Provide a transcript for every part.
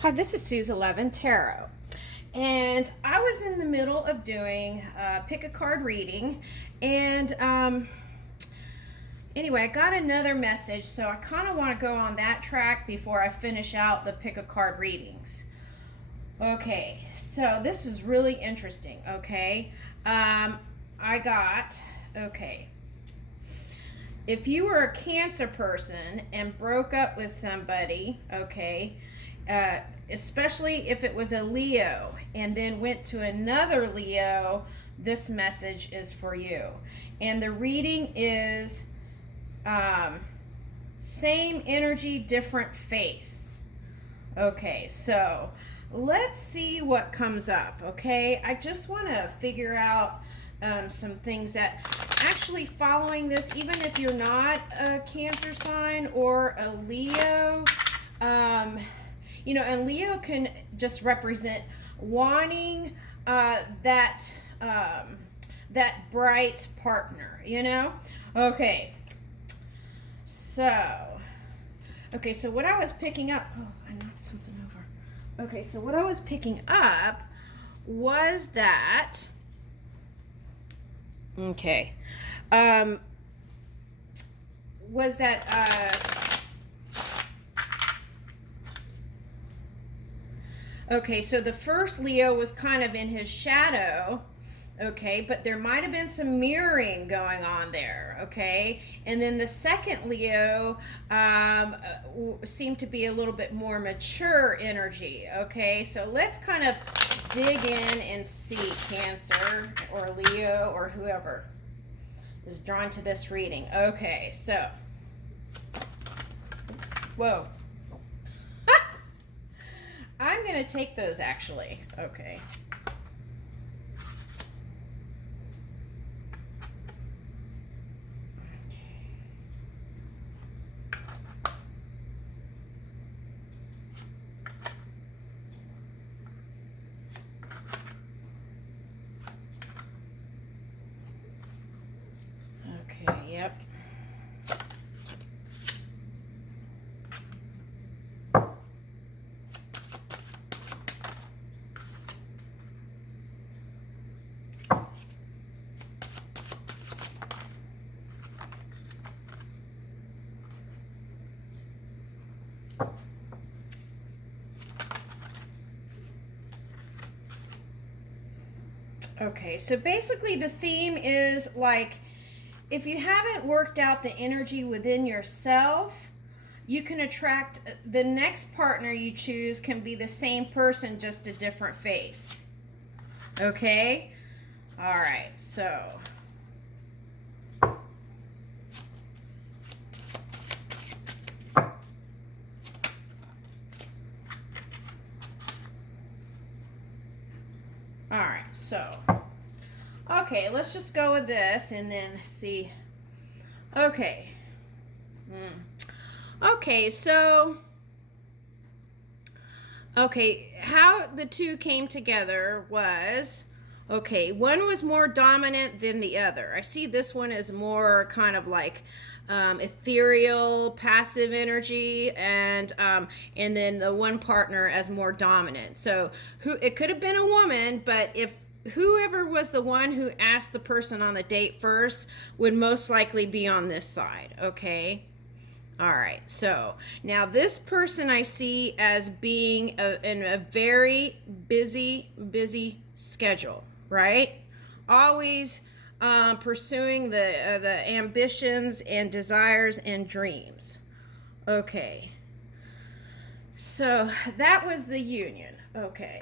Hi, this is Sue's 11 Tarot. And I was in the middle of doing pick a card reading. And anyway, I got another message, so I kind of want to go on that track before I finish out the pick a card readings. Okay, so this is really interesting, okay? If you were a Cancer person and broke up with somebody, okay, especially if it was a Leo and then went to another Leo, this message is for you. And the reading is same energy, different face. Okay, so let's see what comes up, okay? I just want to figure out some things that actually following this, even if you're not a Cancer sign or a Leo, and Leo can just represent wanting that bright partner, Okay, so what I was picking up, I knocked something over. Okay, so what I was picking up was that, so the first Leo was kind of in his shadow, okay, but there might have been some mirroring going on there, okay? And then the second Leo seemed to be a little bit more mature energy, okay? So let's kind of dig in and see Cancer or Leo or whoever is drawn to this reading. Okay, so, oops, whoa. I'm going to take those actually, okay. Okay, yep. Okay, so basically the theme is like, if you haven't worked out the energy within yourself, you can attract the next partner you choose can be the same person, just a different face. Okay? All right, so. All right, so. Okay, let's just go with this and then see. Okay. Okay, so. Okay, how the two came together was, okay, one was more dominant than the other. I see this one as more kind of like ethereal, passive energy, and then the one partner as more dominant. So it could have been a woman, but if whoever was the one who asked the person on the date first would most likely be on this side, okay? All right, so now this person I see as being in a very busy schedule, right? Always pursuing the ambitions and desires and dreams. Okay, so that was the union. Okay,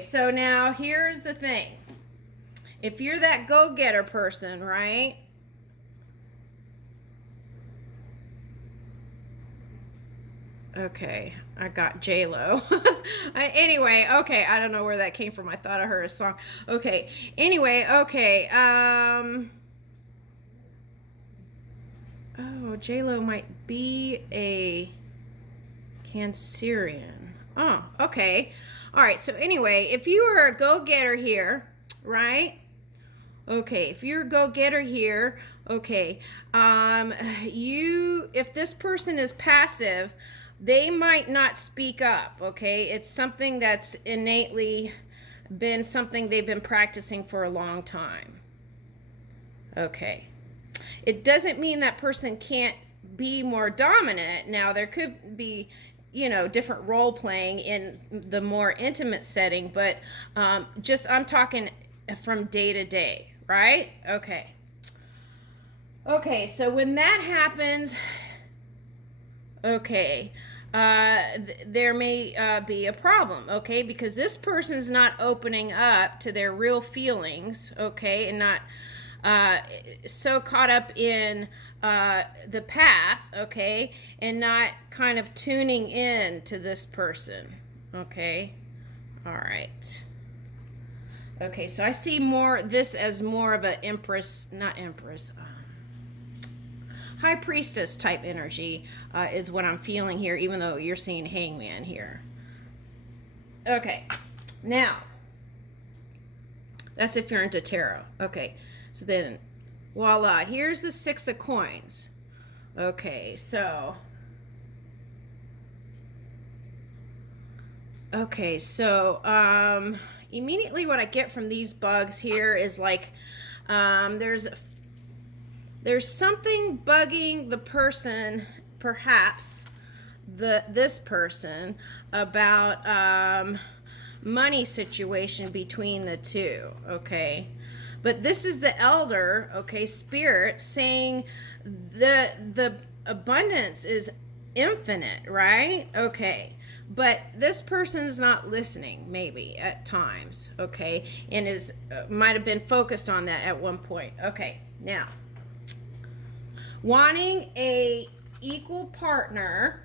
so now here's the thing. If you're that go-getter person, right? Okay, I got J-Lo. Anyway, okay, I don't know where that came from. I thought I heard a song. Okay, anyway, okay. Oh, J-Lo might be a Cancerian. Oh, okay. All right, so anyway, if you are a go-getter here, right? Okay, if you're a go-getter here, okay, if this person is passive, they might not speak up, okay? It's something that's innately been something they've been practicing for a long time. Okay. It doesn't mean that person can't be more dominant. Now, there could be, different role playing in the more intimate setting, but I'm talking from day to day, right? Okay. Okay, so when that happens, okay, there may be a problem, okay, because this person's not opening up to their real feelings, okay, and not so caught up in the path, okay, and not kind of tuning in to this person, okay. All right. Okay, so I see this as more of a high priestess type energy is what I'm feeling here, even though you're seeing hangman here. Okay, now that's if you're into tarot. Okay, so then voila, here's the 6 of coins. Okay, so immediately what I get from these bugs here is like there's something bugging the person, perhaps this person, about money situation between the two, okay? But this is the elder, okay, spirit saying the abundance is infinite, right? Okay. But this person's not listening, maybe at times, okay, and is might have been focused on that at one point. Okay, now wanting a equal partner,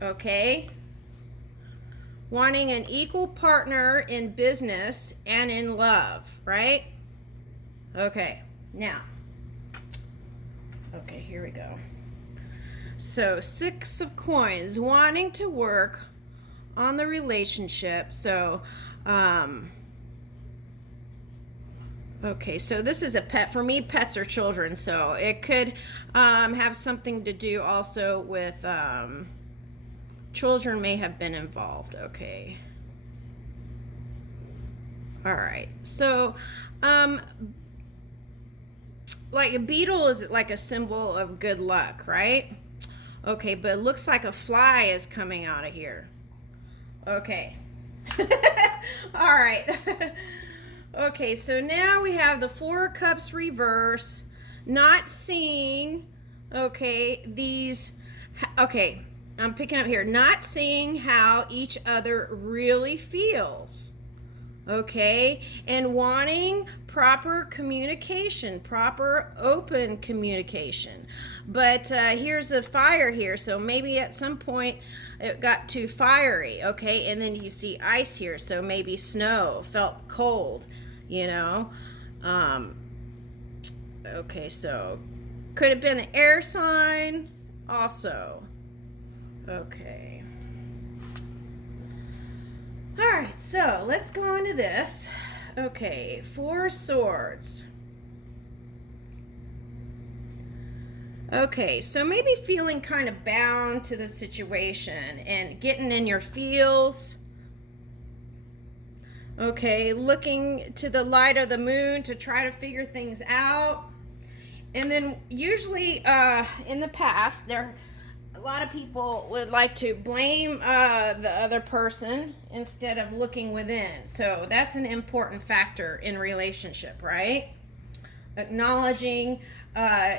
okay, wanting an equal partner in business and in love, right? Okay, now, okay, here we go. So 6 of coins, wanting to work on the relationship. So okay, so this is a pet. For me, pets are children, so it could have something to do also with children may have been involved. Okay. All right. So like a beetle is like a symbol of good luck, right? Okay, but it looks like a fly is coming out of here. Okay. All right. Okay, so now we have the 4 of Cups reverse, not seeing, okay, okay, I'm picking up here, not seeing how each other really feels, okay, and wanting proper communication, proper open communication. But here's the fire here, so maybe at some point it got too fiery, okay, and then you see ice here, so maybe snow, felt cold, okay, so could have been an air sign also. Okay. All right, so let's go on to this. Okay, 4 swords. Okay, so maybe feeling kind of bound to the situation and getting in your feels. Okay, looking to the light of the moon to try to figure things out. And then usually in the past, a lot of people would like to blame the other person instead of looking within. So that's an important factor in relationship, right? Acknowledging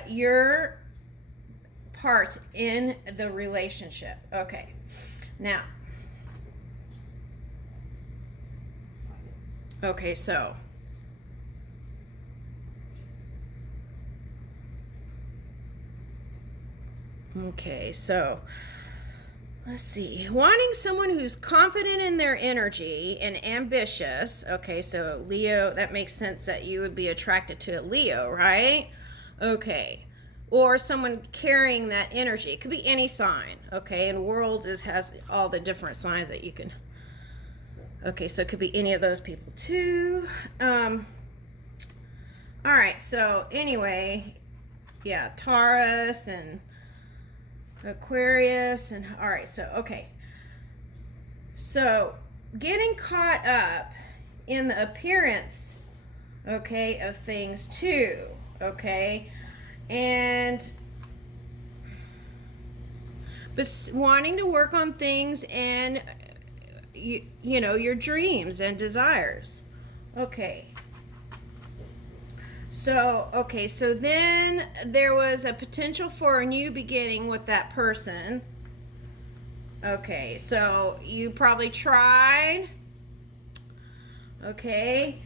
your part in the relationship. Okay, now, okay, so let's see. Wanting someone who's confident in their energy and ambitious. Okay, so Leo, that makes sense that you would be attracted to a Leo, right? Okay. Or someone carrying that energy. It could be any sign, okay? And world has all the different signs that you can. Okay, so it could be any of those people too. All right, so anyway, yeah, Taurus and Aquarius, and all right, so okay. So getting caught up in the appearance, okay, of things too, okay? And but wanting to work on things and you know, your dreams and desires. Okay. So, okay, so then there was a potential for a new beginning with that person. Okay, so you probably tried, okay,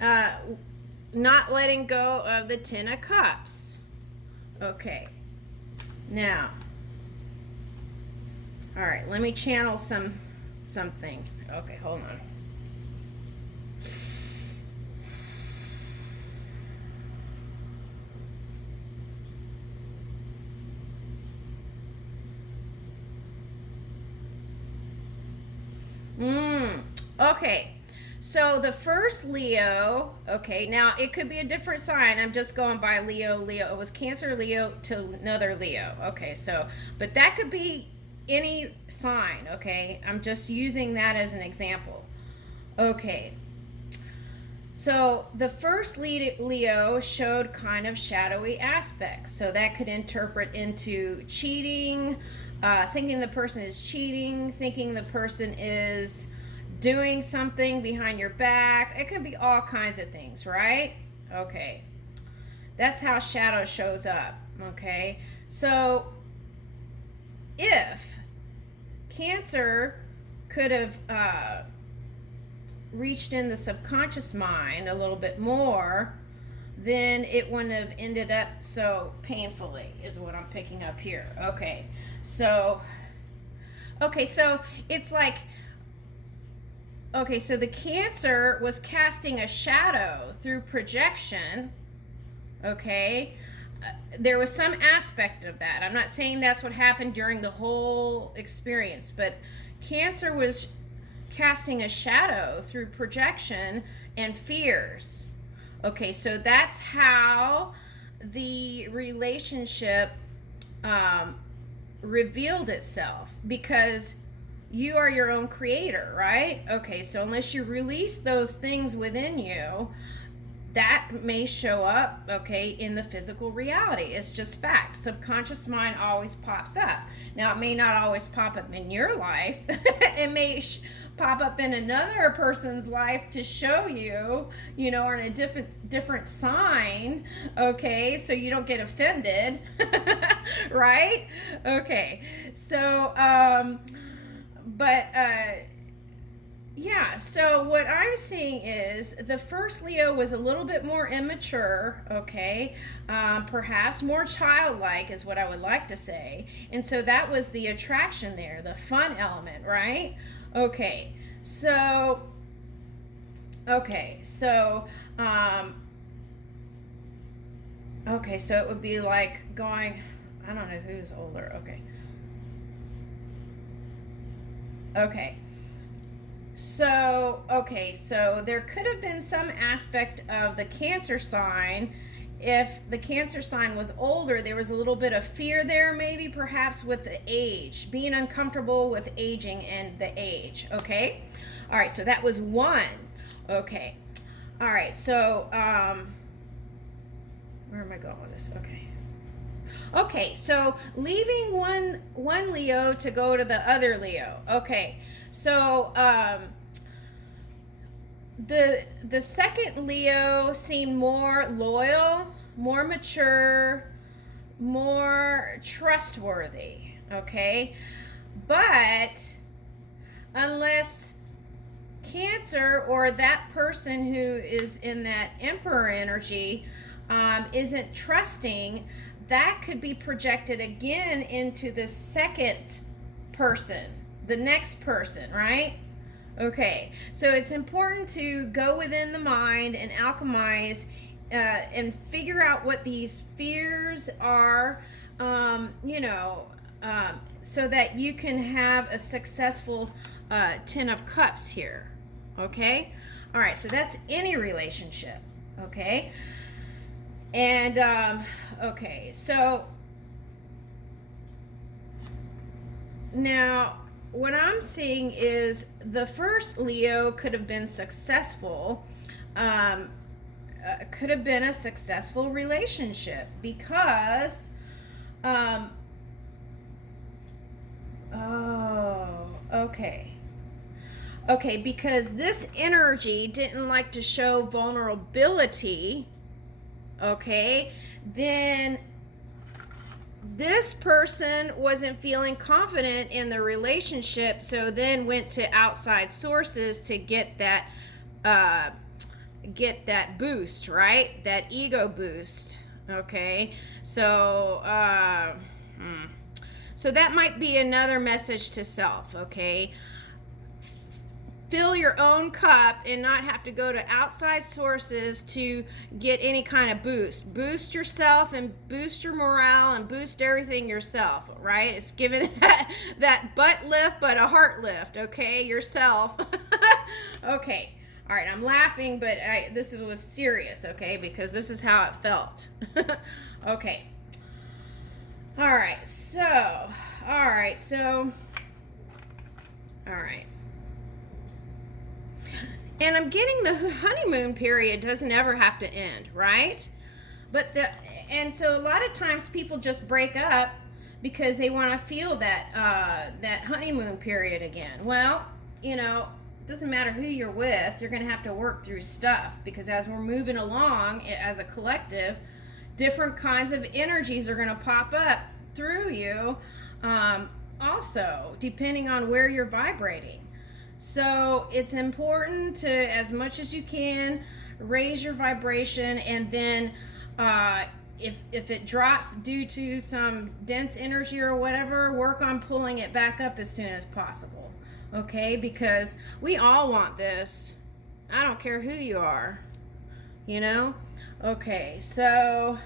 uh, not letting go of the Ten of Cups. Okay, now, all right, let me channel something. Okay, hold on. Okay. So the first Leo, okay, now it could be a different sign. I'm just going by Leo. Leo, it was Cancer Leo to another Leo. Okay, so, but that could be any sign, okay? I'm just using that as an example. Okay. So the first Leo showed kind of shadowy aspects. So that could interpret into cheating, thinking the person is cheating, thinking the person is doing something behind your back. It could be all kinds of things, right? Okay. That's how shadow shows up. Okay. So if Cancer could have reached in the subconscious mind a little bit more, then it wouldn't have ended up so painfully, is what I'm picking up here. Okay. So it's like, okay, so the Cancer was casting a shadow through projection. Okay. There was some aspect of that. I'm not saying that's what happened during the whole experience, but Cancer was casting a shadow through projection and fears. Okay, so that's how the relationship revealed itself, because you are your own creator, right? Okay, so unless you release those things within you, that may show up, okay, in the physical reality. It's just fact. Subconscious mind always pops up. Now, it may not always pop up in your life. It may pop up in another person's life to show you, you know, or in a different sign, okay, so you don't get offended, right? Okay, so, but, yeah, so what I'm seeing is the first Leo was a little bit more immature, okay? Perhaps more childlike is what I would like to say. And so that was the attraction there, the fun element, right? Okay, so, okay, so, okay, so it would be like going, I don't know who's older, okay. Okay. So, okay, so there could have been some aspect of the Cancer sign. If the Cancer sign was older, there was a little bit of fear there, maybe perhaps with the age, being uncomfortable with aging and the age, okay? All right, so that was one. Okay. All right, so, where am I going with this? Okay. Okay, so leaving one Leo to go to the other Leo. Okay, so the second Leo seemed more loyal, more mature, more trustworthy. Okay, but unless Cancer or that person who is in that Emperor energy isn't trusting, that could be projected again into the second person, the next person, right? Okay, so it's important to go within the mind and alchemize and figure out what these fears are, you know, so that you can have a successful Ten of Cups here. Okay? All right, so that's any relationship. Okay? And, okay, so Now, what I'm seeing is the first Leo could have been successful. Could have been a successful relationship because, um, oh, okay. Okay, because this energy didn't like to show vulnerability, okay, then this person wasn't feeling confident in the relationship, so then went to outside sources to uh, get that boost, right? That ego boost. Okay, so so that might be another message to self. Okay, fill your own cup and not have to go to outside sources to get any kind of boost. Boost yourself and boost your morale and boost everything yourself, right? It's giving that butt lift, but a heart lift, okay? Yourself. Okay. All right, I'm laughing, but this was serious, okay? Because this is how it felt. Okay. All right, so, all right, so, all right. And I'm getting the honeymoon period doesn't ever have to end, right? And so a lot of times people just break up because they want to feel that honeymoon period again. Well, you know, it doesn't matter who you're with, you're going to have to work through stuff because as we're moving along as a collective, different kinds of energies are going to pop up through you, also, depending on where you're vibrating. So it's important to, as much as you can, raise your vibration, and then if it drops due to some dense energy or whatever, work on pulling it back up as soon as possible. Okay, because we all want this. I don't care who you are, you know? Okay, so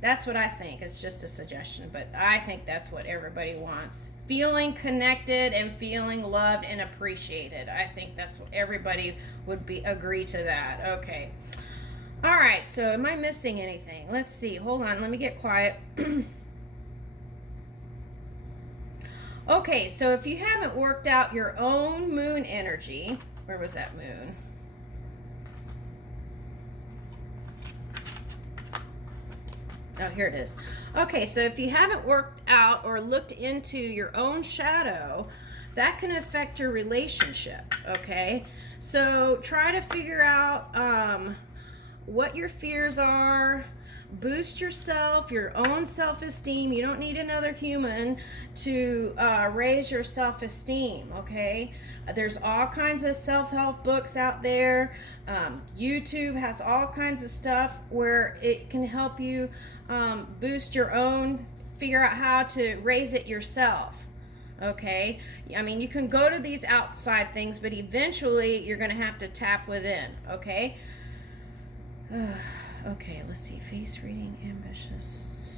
that's what I think. It's just a suggestion, but I think that's what everybody wants. Feeling connected and feeling loved and appreciated. I think that's what everybody would agree to that. Okay. All right, so am I missing anything? Let's see. Hold on, let me get quiet. Okay, so if you haven't worked out your own moon energy, where was that moon? Oh, here it is. Okay, so if you haven't worked out or looked into your own shadow, that can affect your relationship, okay? So try to figure out what your fears are, boost yourself, your own self-esteem. You don't need another human to raise your self-esteem, okay? There's all kinds of self-help books out there. YouTube has all kinds of stuff where it can help you boost your own, figure out how to raise it yourself. Okay, I mean, you can go to these outside things, but eventually you're going to have to tap within. Okay. Okay, let's see. Face reading, ambitious.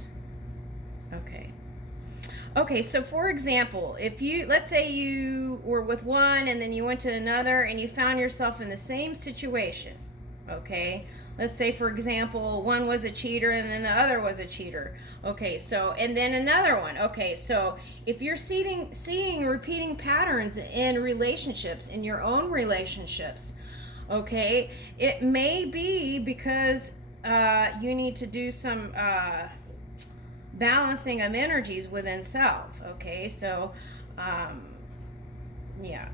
Okay, so for example, if you, let's say you were with one and then you went to another and you found yourself in the same situation. Okay, let's say for example, one was a cheater and then the other was a cheater. Okay, so, and then another one. Okay, so if you're seeing repeating patterns in relationships, in your own relationships, okay, it may be because you need to do some balancing of energies within self. Okay, so yeah.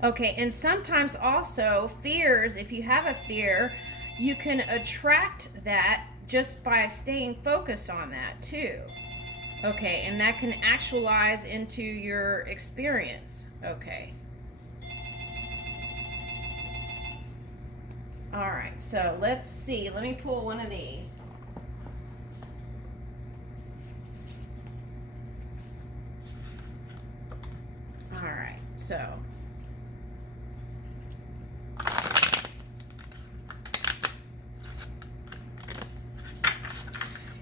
Okay, and sometimes also fears, if you have a fear, you can attract that just by staying focused on that too. Okay, and that can actualize into your experience. Okay. All right, so let's see. Let me pull one of these. All right, so.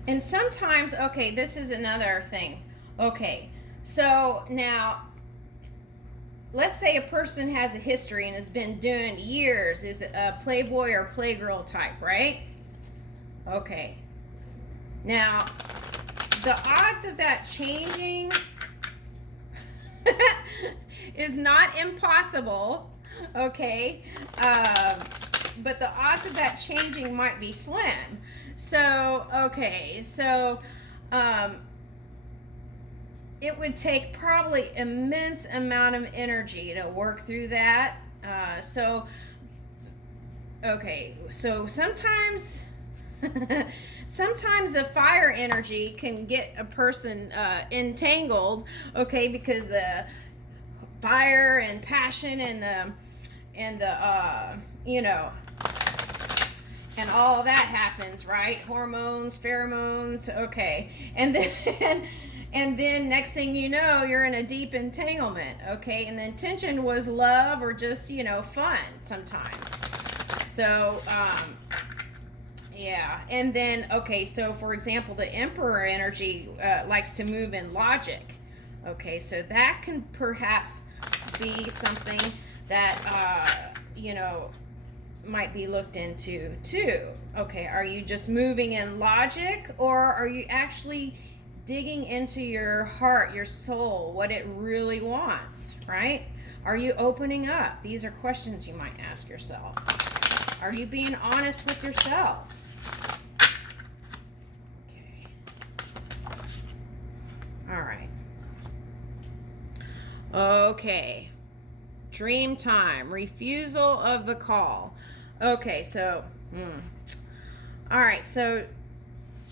And sometimes, okay, this is another thing. Okay, so now let's say a person has a history and has been doing years, is a playboy or playgirl type, right? Okay. Now, the odds of that changing is not impossible, okay? But the odds of that changing might be slim. So, okay, so it would take probably immense amount of energy to work through that. Okay, so sometimes sometimes the fire energy can get a person entangled, okay, because the fire and passion and the you know, and all that happens, right? Hormones, pheromones, okay, and then next thing you know, you're in a deep entanglement, okay, and the intention was love or just, you know, fun sometimes. So yeah, and then, okay, so for example, the emperor energy likes to move in logic. Okay, so that can perhaps be something that, you know, might be looked into too. Okay, are you just moving in logic, or are you actually digging into your heart, your soul, what it really wants, right? Are you opening up? These are questions you might ask yourself. Are you being honest with yourself? Okay. All right. Okay. Dream time. Refusal of the call. Okay, so, all right, so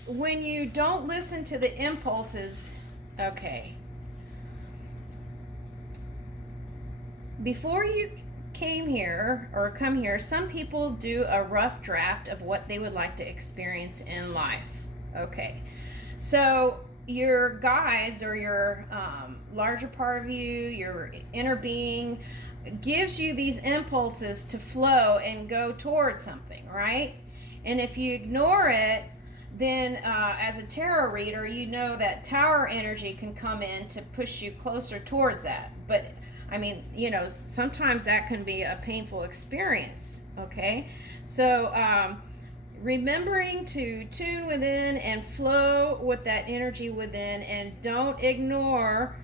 when you don't listen to the impulses, okay. Before you came here or come here, some people do a rough draft of what they would like to experience in life. Okay, so your guides or your larger part of you, your inner being, gives you these impulses to flow and go towards something, right? And if you ignore it, then as a tarot reader, you know that tower energy can come in to push you closer towards that. But I mean, you know, sometimes that can be a painful experience, okay? So remembering to tune within and flow with that energy within, and don't ignore,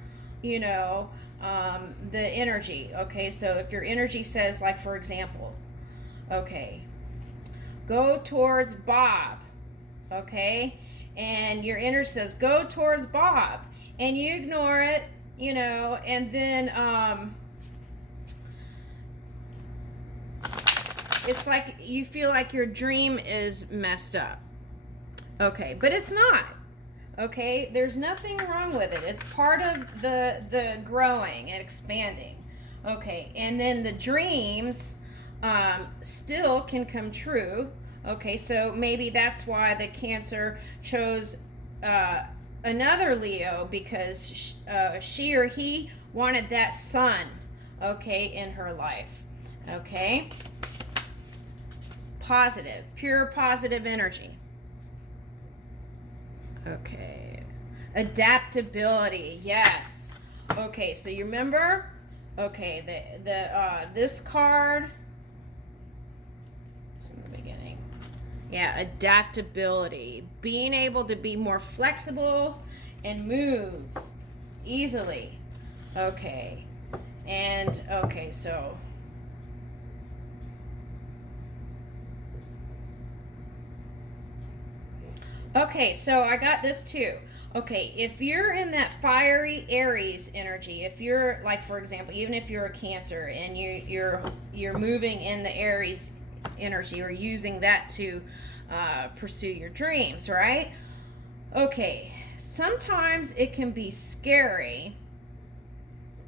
you know, the energy, okay? So if your energy says, like, for example, okay, go towards Bob, okay, and your inner says go towards Bob, and you ignore it, you know, and then it's like you feel like your dream is messed up, okay, but it's not. Okay, there's nothing wrong with it. It's part of the growing and expanding. Okay, and then the dreams still can come true. Okay, so maybe that's why the Cancer chose another Leo, because she or he wanted that sun, okay, in her life. Okay, positive, pure positive energy. Okay, adaptability, yes. Okay, so you remember, okay, the this card in the beginning, yeah, adaptability, being able to be more flexible and move easily. Okay, and okay, so okay, so I got this too. Okay, if you're in that fiery Aries energy, if you're, like, for example, even if you're a Cancer and you're moving in the Aries energy or using that to pursue your dreams, right? Okay, sometimes it can be scary,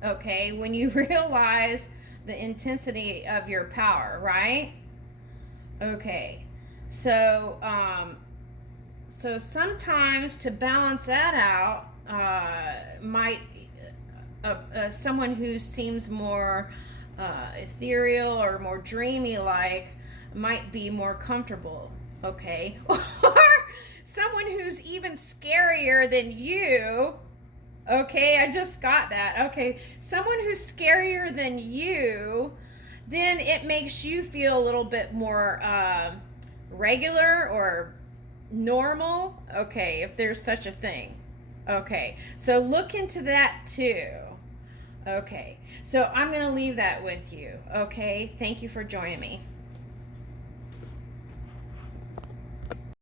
okay, when you realize the intensity of your power, right? Okay, so so sometimes to balance that out, might someone who seems more ethereal or more dreamy like might be more comfortable, okay? Or someone who's even scarier than you, Okay, I just got that. Okay, someone who's scarier than you, then it makes you feel a little bit more regular or normal. Okay, if there's such a thing. Okay, so look into that too. Okay, so I'm going to leave that with you. Okay, thank you for joining me.